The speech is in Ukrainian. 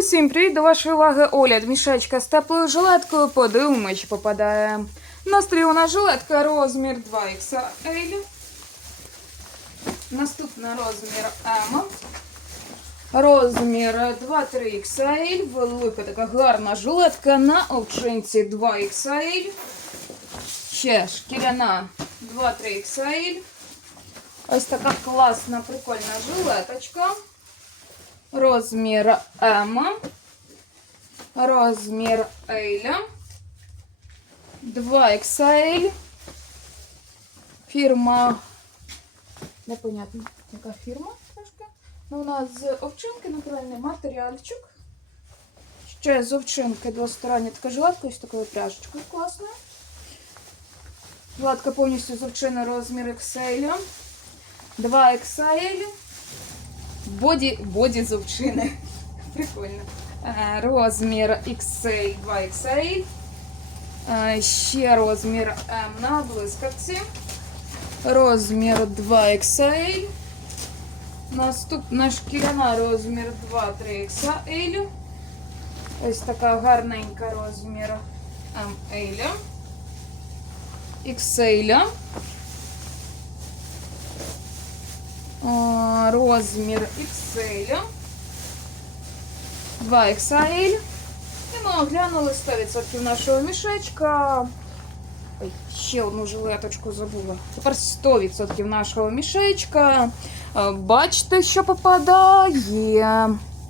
Усім привіт до вашої уваги огляд мішечка з теплою жилеткою. Подивимось, чи попадає. На столі у нас жилетка розмір 2XL. Наступна розмір M. Розмір 2-3XL. Велика така гарна жилетка на овчинці 2XL. Ще шкіряна 2-3XL. Ось така класна, прикольна жилеточка. Розмір М. Розмір L. 2XL. Фірма. Непонятно, яка фірма трошки. Ну, нас з овчинки натуральний матеріальчик. Ще з овчинки двостороння така жилетка з такою пряжечкою класною. Гладка повністю з овчини розмір XL. 2XL. Боді, боді з. Прикольно. Е, Розмір XL, 2XL. Е, Ще розмір М на блискавці. Розмір 2XL. Наступна шкіряна розмір 2-3XL. Ось така гарненька розмір ML. XL. Розмір XL. 2XL. І ми оглянули 100% нашого мішечка. Ой, ще одну жилеточку забула. Тепер 100% нашого мішечка. Е, Бачите, що попадає.